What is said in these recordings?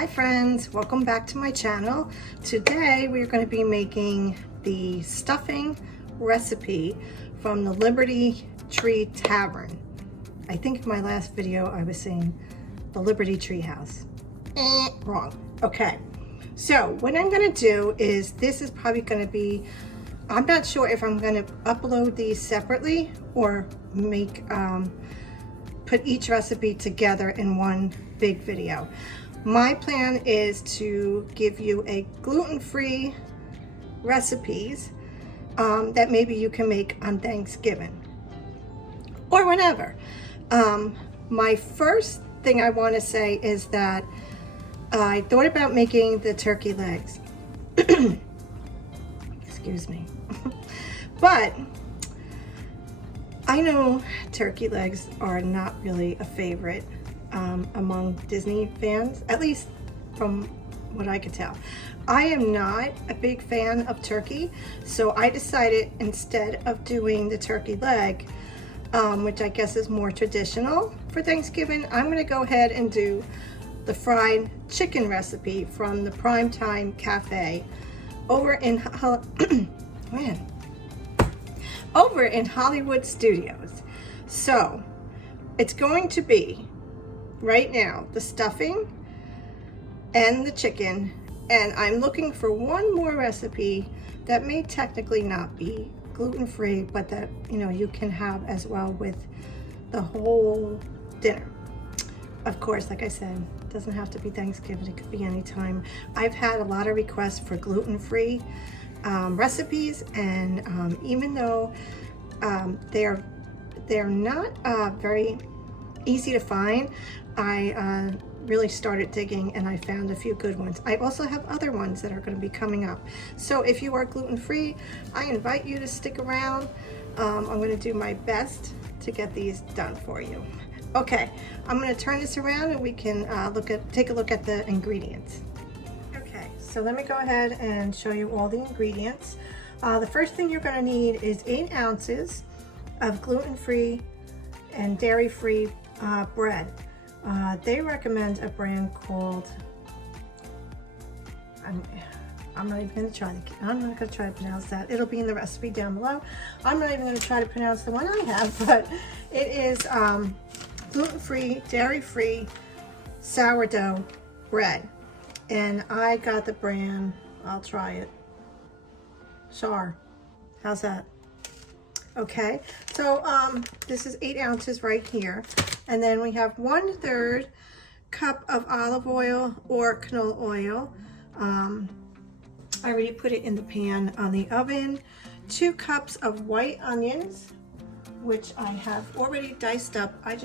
Hi friends, welcome back to my channel. Today we're going to be making the stuffing recipe from the Libertytreetavern. I think in my last video I was saying the Liberty Tree House. Wrong. Okay, so what I'm going to do is, this is probably going to be, I'm not sure if I'm going to upload these separately or make put each recipe together in one big video. My plan is to give you a gluten-free recipes that maybe you can make on Thanksgiving or whenever. My first thing I want to say is that I thought about making the turkey legs. Excuse me. But I know turkey legs are not really a favorite among Disney fans, at least from what I could tell. I am not a big fan of turkey, so I decided instead of doing the turkey leg, which I guess is more traditional for Thanksgiving, I'm going to go ahead and do the fried chicken recipe from the Primetime Cafe over in Hollywood Studios. So it's going to be right now the stuffing and the chicken, and I'm looking for one more recipe that may technically not be gluten-free, but that you can have as well with the whole dinner. Of course, like I said, it doesn't have to be Thanksgiving, it could be any time. I've had a lot of requests for gluten-free recipes, and even though they're not very easy to find, I really started digging and I found a few good ones. I also have other ones that are going to be coming up. So if you are gluten-free, I invite you to stick around. I'm going to do my best to get these done for you. Okay, I'm going to turn this around and we can take a look at the ingredients. Okay, so let me go ahead and show you all the ingredients. The first thing you're going to need is 8 ounces of gluten-free and dairy-free bread. They recommend a brand called, I'm not even going to try to pronounce that. It'll be in the recipe down below. I'm not even going to try to pronounce the one I have, but it is gluten-free, dairy-free sourdough bread. And I got the brand, I'll try it, Char. How's that? Okay, so this is 8 ounces right here. And then we have 1/3 cup of olive oil or canola oil. I already put it in the pan on the oven. 2 cups of white onions, which I have already diced up. I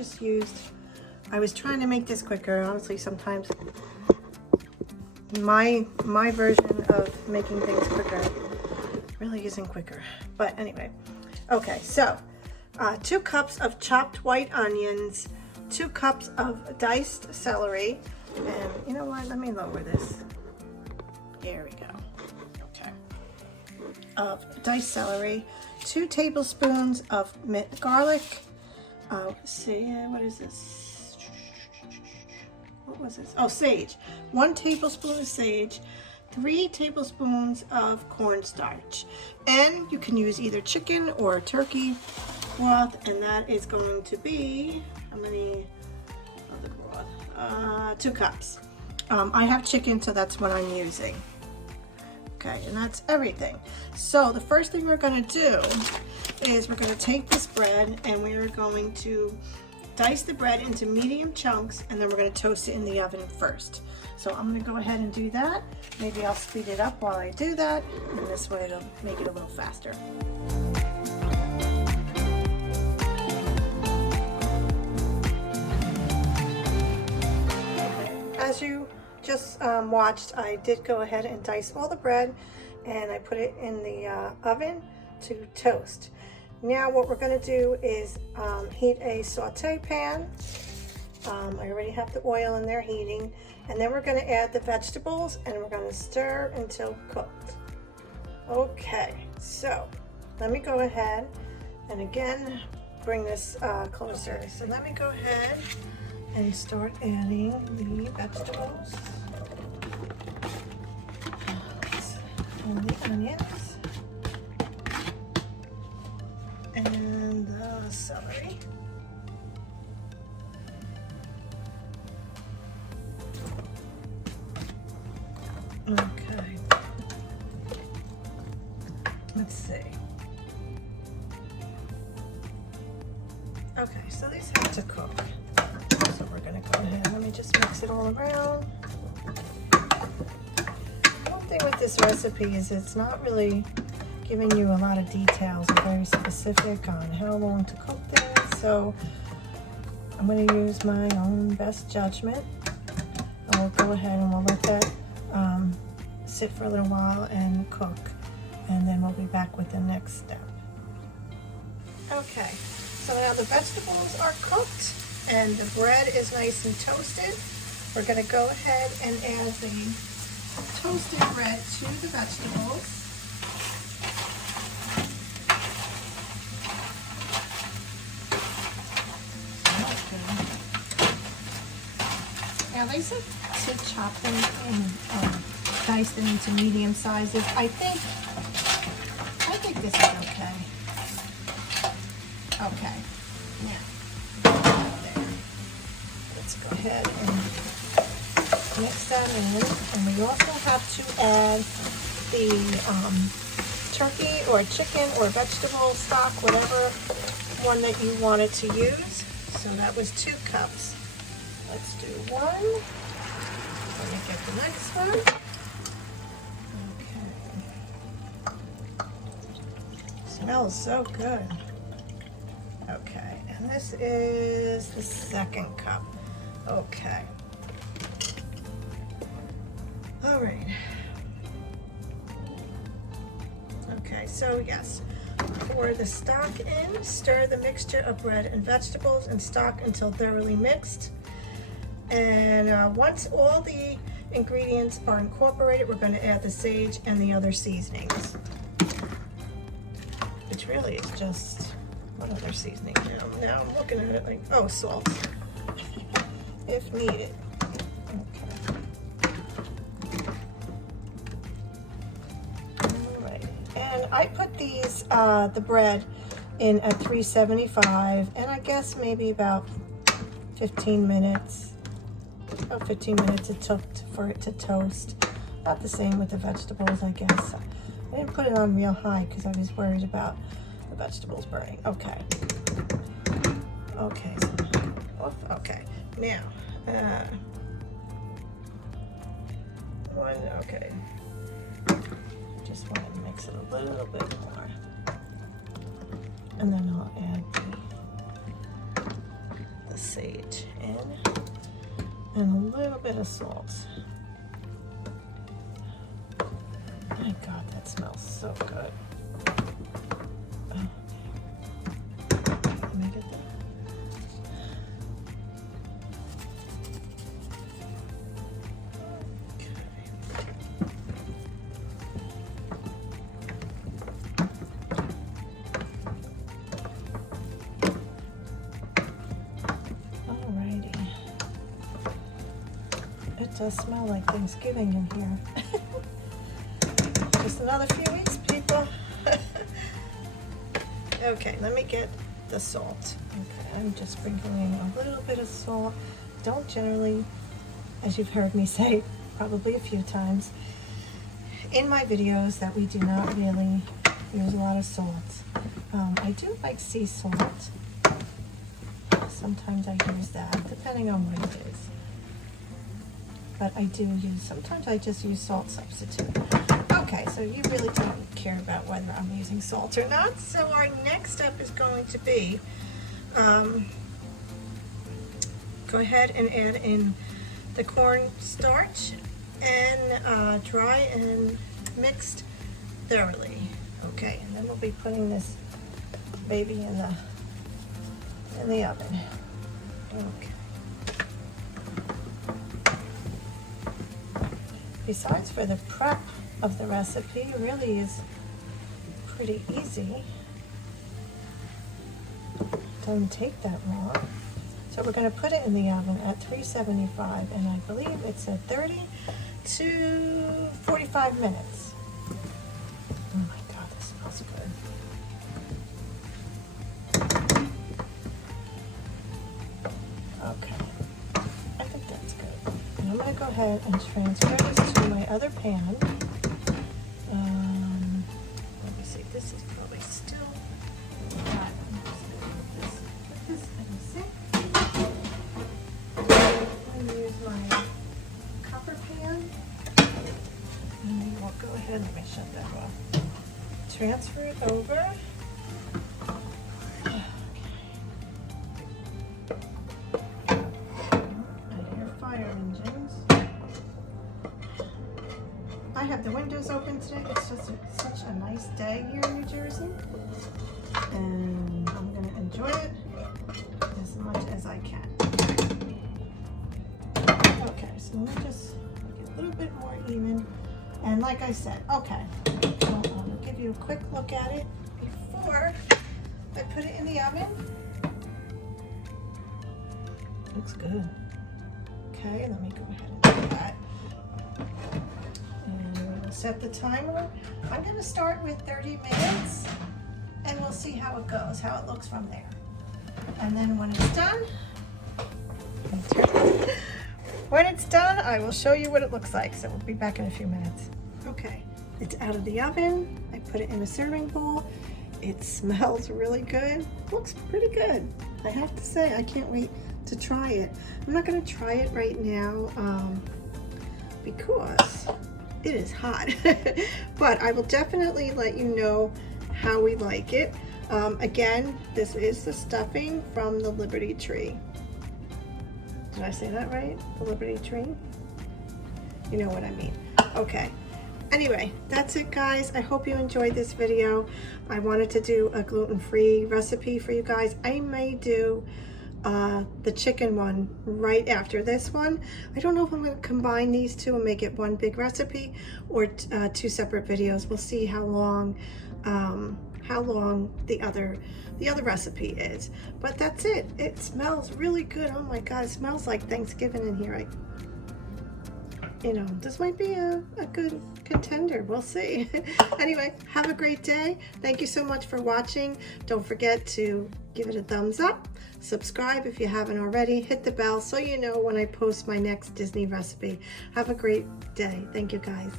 was trying to make this quicker. Honestly, sometimes my version of making things quicker really isn't quicker. But anyway, okay, so 2 cups of chopped white onions, 2 cups of diced celery, and you know what, let me lower this. There we go. Okay. Of diced celery, 2 tablespoons of minced garlic. What is this? What was this? Oh, sage. 1 tablespoon of sage. 3 tablespoons of cornstarch, and you can use either chicken or turkey broth, and that is going to be, how many of the broth? 2 cups. I have chicken, so that's what I'm using. Okay, and that's everything. So the first thing we're going to do is we're going to take this bread and we're going to dice the bread into medium chunks, and then we're going to toast it in the oven first. So I'm going to go ahead and do that. Maybe I'll speed it up while I do that, and this way it'll make it a little faster. As you just watched, I did go ahead and dice all the bread, and I put it in the oven to toast. Now what we're going to do is heat a saute pan. I already have the oil in there heating, and then we're going to add the vegetables and we're going to stir until cooked. Okay, so let me go ahead and again bring this closer. So let me go ahead and start adding the vegetables. and the onions and the celery. Okay. Let's see. Okay, so these have to cook. So we're gonna go ahead, let me just mix it all around. One thing with this recipe is it's not really giving you a lot of details. It's very specific on how long to cook things. So I'm gonna use my own best judgment. I'll go ahead and we'll let that sit for a little while and cook, and then we'll be back with the next step. Okay, so now the vegetables are cooked and the bread is nice and toasted. We're going to go ahead and add the toasted bread to the vegetables. Now they said to chop them and dice them into medium sizes. I think this is okay. Okay, now there. Let's go ahead and mix that in, and we also have to add the turkey or chicken or vegetable stock, whatever one that you wanted to use. So that was 2 cups. Let's do 1. Let me get the next one. Okay. Smells so good. Okay, and this is the 2nd cup. Okay. All right. Okay, so yes, pour the stock in, stir the mixture of bread and vegetables and stock until thoroughly mixed. And once all the ingredients are incorporated, we're going to add the sage and the other seasonings. Which really is just, what other seasoning now? I'm looking at it like, oh, salt, if needed. Okay. All right, and I put these, the bread in at 375, and I guess maybe about 15 minutes. About 15 minutes it took for it to toast. Not the same with the vegetables, I guess. I didn't put it on real high because I was worried about the vegetables burning. Okay. Okay. Okay. Now, okay. Just want to mix it a little bit more. And then I'll add the sage in. And a little bit of salt. My God, that smells so good. Oh. Let me get that. It does smell like Thanksgiving in here. Just another few weeks, people. Okay, let me get the salt. Okay, I'm just sprinkling a little bit of salt. Don't generally, as you've heard me say probably a few times in my videos, that we do not really use a lot of salt. I do like sea salt. Sometimes I use that, depending on what it is. But I do use, sometimes I just use salt substitute. Okay, so you really don't care about whether I'm using salt or not. So our next step is going to be, go ahead and add in the corn starch and dry and mixed thoroughly. Okay, and then we'll be putting this baby in the oven. Okay. Besides, for the prep of the recipe, it really is pretty easy. Doesn't take that long. So we're going to put it in the oven at 375, and I believe it's at 30 to 45 minutes. go ahead and transfer this to my other pan. Let me see, this is probably still hot. I'm just gonna put this in the sink. I'm gonna use my copper pan. And we will go ahead, let me shut that off. Transfer it over. I have the windows open today. It's just such a nice day here in New Jersey, and I'm going to enjoy it as much as I can. Okay, so let me just make it a little bit more even. And like I said, okay, so I'm going to give you a quick look at it before I put it in the oven. Looks good. Okay, let me go ahead and do that. Set the timer. I'm going to start with 30 minutes and we'll see how it goes, how it looks from there. And then when it's done, I will show you what it looks like. So we'll be back in a few minutes. Okay, it's out of the oven. I put it in a serving bowl. It smells really good. Looks pretty good, I have to say. I can't wait to try it. I'm not going to try it right now because it is hot, but I will definitely let you know how we like it. Again, this is the stuffing from the Liberty Tree. Did I say that right? The Liberty Tree? You know what I mean. Okay. Anyway, that's it, guys. I hope you enjoyed this video. I wanted to do a gluten-free recipe for you guys. I may do the chicken one right after this one. I don't know if I'm going to combine these two and make it one big recipe or two separate videos. We'll see how long the other recipe is. But that's it. It smells really good. Oh my God, it smells like Thanksgiving in here. You know, this might be a good contender. We'll see. Anyway, have a great day. Thank you so much for watching. Don't forget to give it a thumbs up. Subscribe if you haven't already. Hit the bell so you know when I post my next Disney recipe. Have a great day. Thank you, guys.